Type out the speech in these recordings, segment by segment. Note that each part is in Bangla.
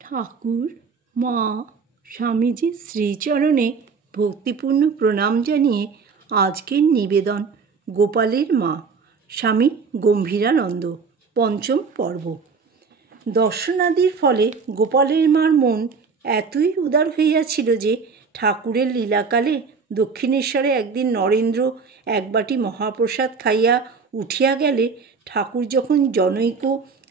ঠাকুর, মা, স্বামীজির শ্রীচরণে ভক্তিপূর্ণ প্রণাম জানিয়ে আজকের নিবেদন গোপালের মা স্বামী গম্ভীরানন্দ পঞ্চম পর্ব। দর্শনাদির ফলে গোপালের মার মন এতই উদার হইয়াছিল যে ঠাকুরের লীলাকালে দক্ষিণেশ্বরে একদিন নরেন্দ্র এক বাটি মহাপ্রসাদ খাইয়া উঠিয়া গেলে ঠাকুর যখন জনৈক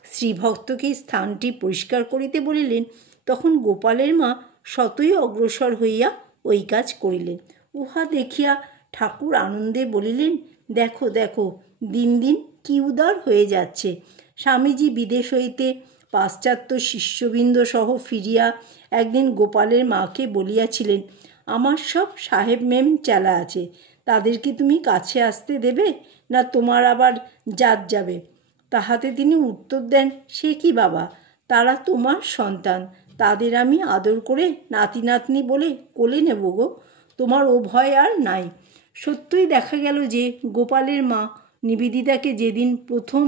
শ্রীভক্তকে স্থানটি পরিষ্কার করিতে বলিলেন, তখন গোপালের মা শতই অগ্রসর হইয়া ওই কাজ করিলেন। উহা দেখিয়া ঠাকুর আনন্দে বলিলেন, দেখো দেখো, দিন দিন কি উদার হয়ে যাচ্ছে। স্বামীজি বিদেশ হইতে পাশ্চাত্য শিষ্যবৃন্দ সহ ফিরিয়া একদিন গোপালের মাকে বলিয়াছিলেন, আমার সব সাহেব মেম চেলা আছে, তাদেরকে তুমি কাছে আসতে দেবে না তোমার আবার জাত যাবে? তাহাতে তিনি উত্তর দেন, সে কি বাবা, তারা তোমার সন্তান, তাদের আমি আদর করে নাতি নাতনি বলে কোলে নেব গো, তোমার ও ভয় আর নাই। সত্যই দেখা গেল যে গোপালের মা নিবেদিতাকে যেদিন প্রথম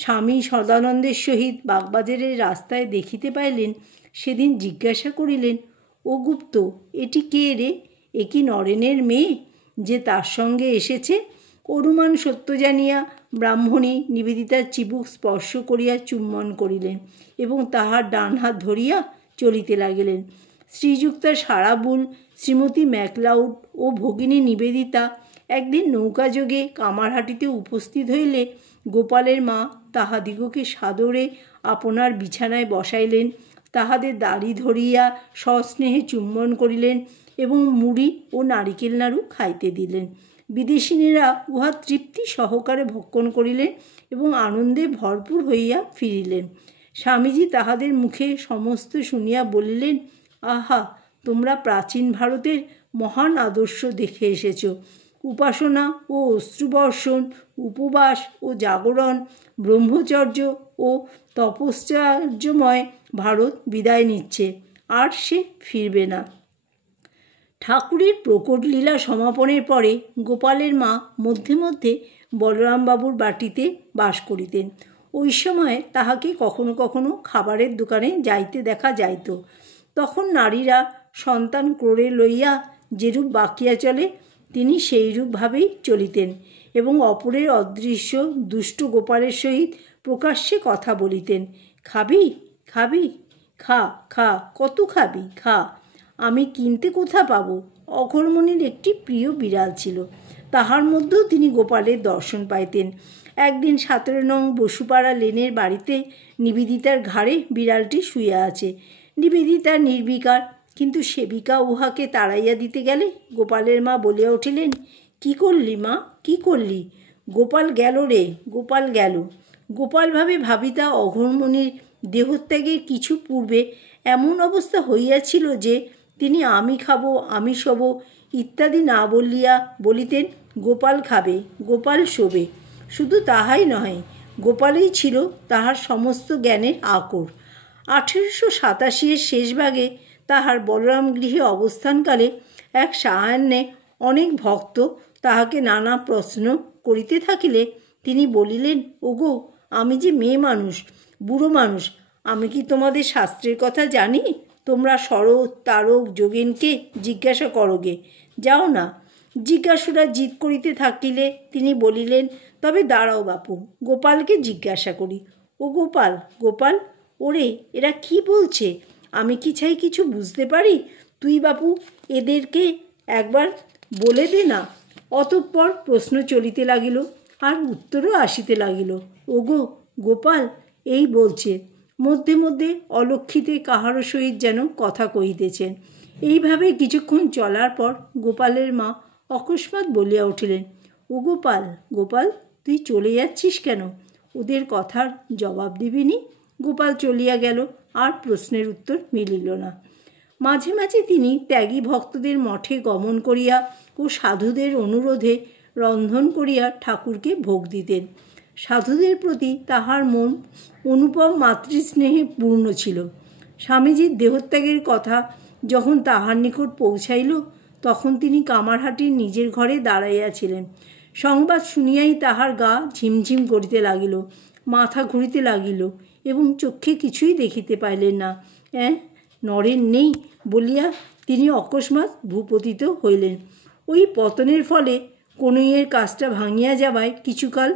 স্বামী সদানন্দের সহিত বাগবাজারের রাস্তায় দেখিতে পাইলেন, সেদিন জিজ্ঞাসা করিলেন, ও গুপ্ত, এটি কে রে? এ কি নরেনের মেয়ে যে তার সঙ্গে এসেছে? অনুমান সত্য জানিয়া ব্রাহ্মণী নিবেদিতার চিবুক স্পর্শ করিয়া চুম্বন করিলেন এবং তাহার ডান হাত ধরিয়া চলিতে লাগিলেন। শ্রীযুক্তা সারাবুল, শ্রীমতী ম্যাকলাউড ও ভগিনী নিবেদিতা একদিন নৌকাযোগে কামারহাটিতে উপস্থিত হইলে গোপালের মা তাহাদিগকে সাদরে আপনার বিছানায় বসাইলেন, তাহাদের দাড়ি ধরিয়া সস্নেহে চুম্বন করিলেন এবং মুড়ি ও নারিকেল নাড়ু খাইতে দিলেন। বিদেশিনীরা উহা তৃপ্তি সহকারে ভক্ষণ করিলেন এবং আনন্দে ভরপুর হইয়া ফিরিলেন। স্বামীজি তাহাদের মুখে সমস্ত শুনিয়া বলিলেন, আহা, তোমরা প্রাচীন ভারতের মহান আদর্শ দেখে এসেছ। উপাসনা ও অশ্রুবর্ষণ, উপবাস ও জাগরণ, ব্রহ্মচর্য ও তপশ্চর্যময় ভারত বিদায় নিচ্ছে, আর সে ফিরবে না। ঠাকুরের প্রকট লীলা সমাপনের পরে গোপালের মা মধ্যে মধ্যে বলরামবাবুর বাটিতে বাস করিতেন। ওই সময় তাহাকে কখনো কখনো খাবারের দোকানে যাইতে দেখা যাইত। তখন নারীরা সন্তান ক্রোড়ে লইয়া যেরূপ বাকিয়া চলে, তিনি সেইরূপভাবেই চলিতেন এবং অপরের অদৃশ্য দুষ্ট গোপালের সহিত প্রকাশ্যে কথা বলিতেন। খাবি খাবি, খা খা, কত খাবি, খা। আমি কিনতে কোথা পাব? অঘরমণির একটি প্রিয় বিড়াল ছিল, তাহার মধ্যেও তিনি গোপালের দর্শন পাইতেন। একদিন 17 নং বসুপাড়া লেনের বাড়িতে নিবেদিতার ঘাড়ে বিড়ালটি শুইয়া আছে। নিবেদিতা নির্বিকার, কিন্তু সেবিকা উহাকে তাড়াইয়া দিতে গেলে গোপালের মা বলিয়া উঠিলেন, কি করলি মা, কি করলি? গোপাল গেল রে, গোপাল গেল। গোপাল ভাবিতা অঘরমণির দেহত্যাগের কিছু পূর্বে এমন অবস্থা হইয়াছিল যে তিনি আমি খাবো, আমি শোবো ইত্যাদি না বলিয়া বলিতেন, গোপাল খাবে, গোপাল শোবে। শুধু তাহাই নয়, গোপালেই ছিল তাহার সমস্ত জ্ঞানের আকর। 1887 শেষ ভাগে তাহার বলরাম গৃহে অবস্থানকালে এক সায়াহ্নে অনেক ভক্ত তাহাকে নানা প্রশ্ন করিতে থাকিলে তিনি বলিলেন, ওগো, আমি যে মেয়ে মানুষ, বুড়ো মানুষ, আমি কি তোমাদের শাস্ত্রের কথা জানি? তোমরা শরৎ, তারক, যোগেনকে জিজ্ঞাসা করোগে, যাও না। জিজ্ঞাসুরা জিদ করিতে থাকিলে তিনি বলিলেন, তবে দাঁড়াও বাপু, গোপালকে জিজ্ঞাসা করি। ও গোপাল, গোপাল, ওরে, এরা কি বলছে? আমি কি চাই কিছু বুঝতে পারি? তুই বাপু এদেরকে একবার বলে দে না। অতঃপর প্রশ্ন চলিতে লাগিল আর উত্তরও আসিতে লাগিল। ওগো গোপাল, এই বলছে। মধ্যে মধ্যে অলক্ষিতে কাহারও সহিত যেন কথা কহিতেছেন। এইভাবে কিছুক্ষণ চলার পর গোপালের মা অকস্মাৎ বলিয়া উঠিলেন, ও গোপাল, গোপাল, তুই চলে যাচ্ছিস কেন? ওদের কথার জবাব দিবিনি? গোপাল চলিয়া গেল, আর প্রশ্নের উত্তর মিলিল না। মাঝে মাঝে তিনি ত্যাগী ভক্তদের মঠে গমন করিয়া ও সাধুদের অনুরোধে রন্ধন করিয়া ঠাকুরকে ভোগ দিতেন। সাধুদের প্রতি তাহার মন অনুপম মাতৃস্নেহে পূর্ণ ছিল। স্বামীজির দেহত্যাগের কথা যখন তাহার নিকট পৌঁছাইল, তখন তিনি কামারহাটির নিজের ঘরে দাঁড়াইয়াছিলেন। সংবাদ শুনিয়াই তাহার গা ঝিমঝিম করিতে লাগিল, মাথা ঘুরিতে লাগিল এবং চক্ষে কিছুই দেখিতে পাইলেন না। নরেন নেই বলিয়া তিনি অকস্মাৎ ভূপতিত হইলেন। ওই পতনের ফলে কনইয়ের কাজটা ভাঙিয়া যাওয়ায় কিছুকাল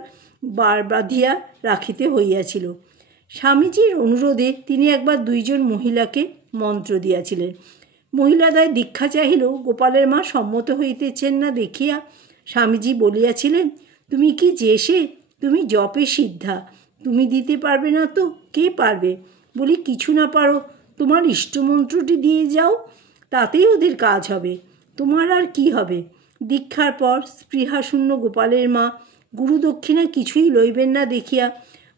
বার বাঁধিয়া রাখিতে হইয়াছিল। স্বামীজির অনুরোধে তিনি একবার 2 জন মহিলাকে মন্ত্র দিয়াছিলেন। মহিলাদ্বয় দীক্ষা চাহিলেও গোপালের মা সম্মত হইতেছেন না দেখিয়া স্বামীজি বলিয়াছিলেন, তুমি কি যেসে, তুমি জপে সিদ্ধা, তুমি দিতে পারবে না তো কে পারবে? বলি, কিছু না পারো তোমার ইষ্টমন্ত্রটি দিয়ে যাও, তাতেই ওদের কাজ হবে, তোমার আর কি হবে। দীক্ষার পর স্পৃহাশূন্য গোপালের মা গুরুদক্ষিণা কিছুই লইবেন না দেখিয়া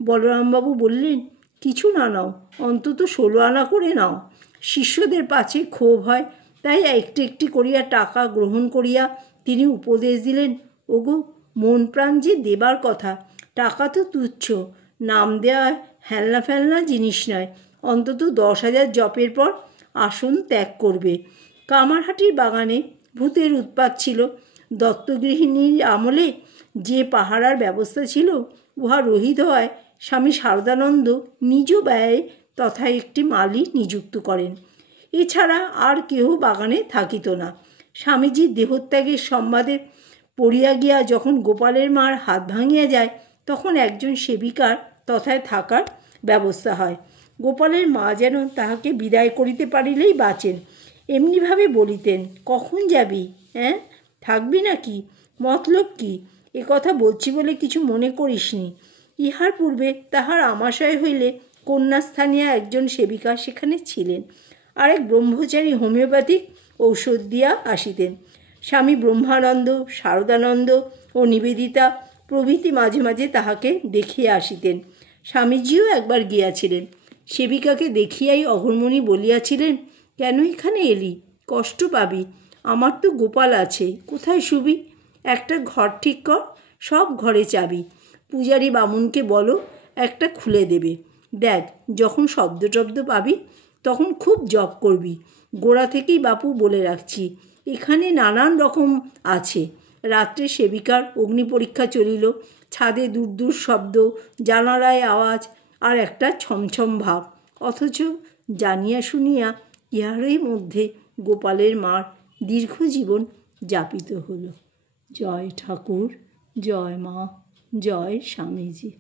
বলরামবাবু বললেন, কিছু না নাও, অন্তত 16 আনা করে নাও। শিষ্যদের পাছে ক্ষোভ হয়, তাই একটি একটি করিয়া টাকা গ্রহণ করিয়া তিনি উপদেশ দিলেন, ওগো, মন প্রাণ যে দেবার কথা, টাকা তো তুচ্ছ, নাম দেওয়া হেলনা ফেলনা জিনিস নয়, অন্তত 10,000 জপের পর আসন ত্যাগ করবে। কামারহাটির বাগানে ভূতের উৎপাত ছিল। দত্তগৃহিণীর আমলে যে পাহারার ব্যবস্থা ছিল, উহা রহিত হয় স্বামী শারদানন্দ নিজ ব্যয়ে তথা একটি মালি নিযুক্ত করেন। এছাড়া আর কেহ বাগানে থাকিত না। স্বামীজির দেহত্যাগের সংবাদে পড়িয়া গিয়া যখন গোপালের মার হাত ভাঙিয়া যায়, তখন একজন সেবিকার তথায় থাকার ব্যবস্থা হয়। গোপালের মা যেন তাহাকে বিদায় করিতে পারিলেই বাঁচেন। এমনিভাবে বলিতেন, কখন যাবি? থাকবি নাকি? মতলব কি? এ কথা বলছি বলে কিছু মনে করিস নি। ইহার পূর্বে তাহার আমাশয় হইলে কন্যাস্থানীয় একজন সেবিকা সেখানে ছিলেন। আরেক ব্রহ্মচারী হোমিওপ্যাথিক ঔষধ দিয়া আসিতেন। স্বামী ব্রহ্মানন্দ, শারদানন্দ ও নিবেদিতা প্রভৃতি মাঝে মাঝে তাহাকে দেখিয়া আসিতেন। স্বামীজিও একবার গিয়াছিলেন। সেবিকাকে দেখিয়াই অঘরমণি বলিয়াছিলেন, কেন এখানে এলি? কষ্ট পাবি, আমার তো গোপাল আছে, কোথায় শুবি? একটা ঘর ঠিক কর, সব ঘরে চাবি। পূজারী বামুনকে বলো একটা খুলে দেবে। দেখ, যখন শব্দ টব্দ পাবি তখন খুব জপ করবি। গোড়া থেকেই বাপু বলে রাখছি, এখানে নানান রকম আছে। রাত্রে সেবিকার অগ্নি পরীক্ষা চলিল। ছাদে দূর দূর শব্দ, জানালায় আওয়াজ, আর একটা ছমছম ভাব। অথচ জানিয়া শুনিয়া ইহারই মধ্যে গোপালের মার দীর্ঘ জীবন যাপিত হল। জয় ঠাকুর, জয় মা, জয় স্বামীজি।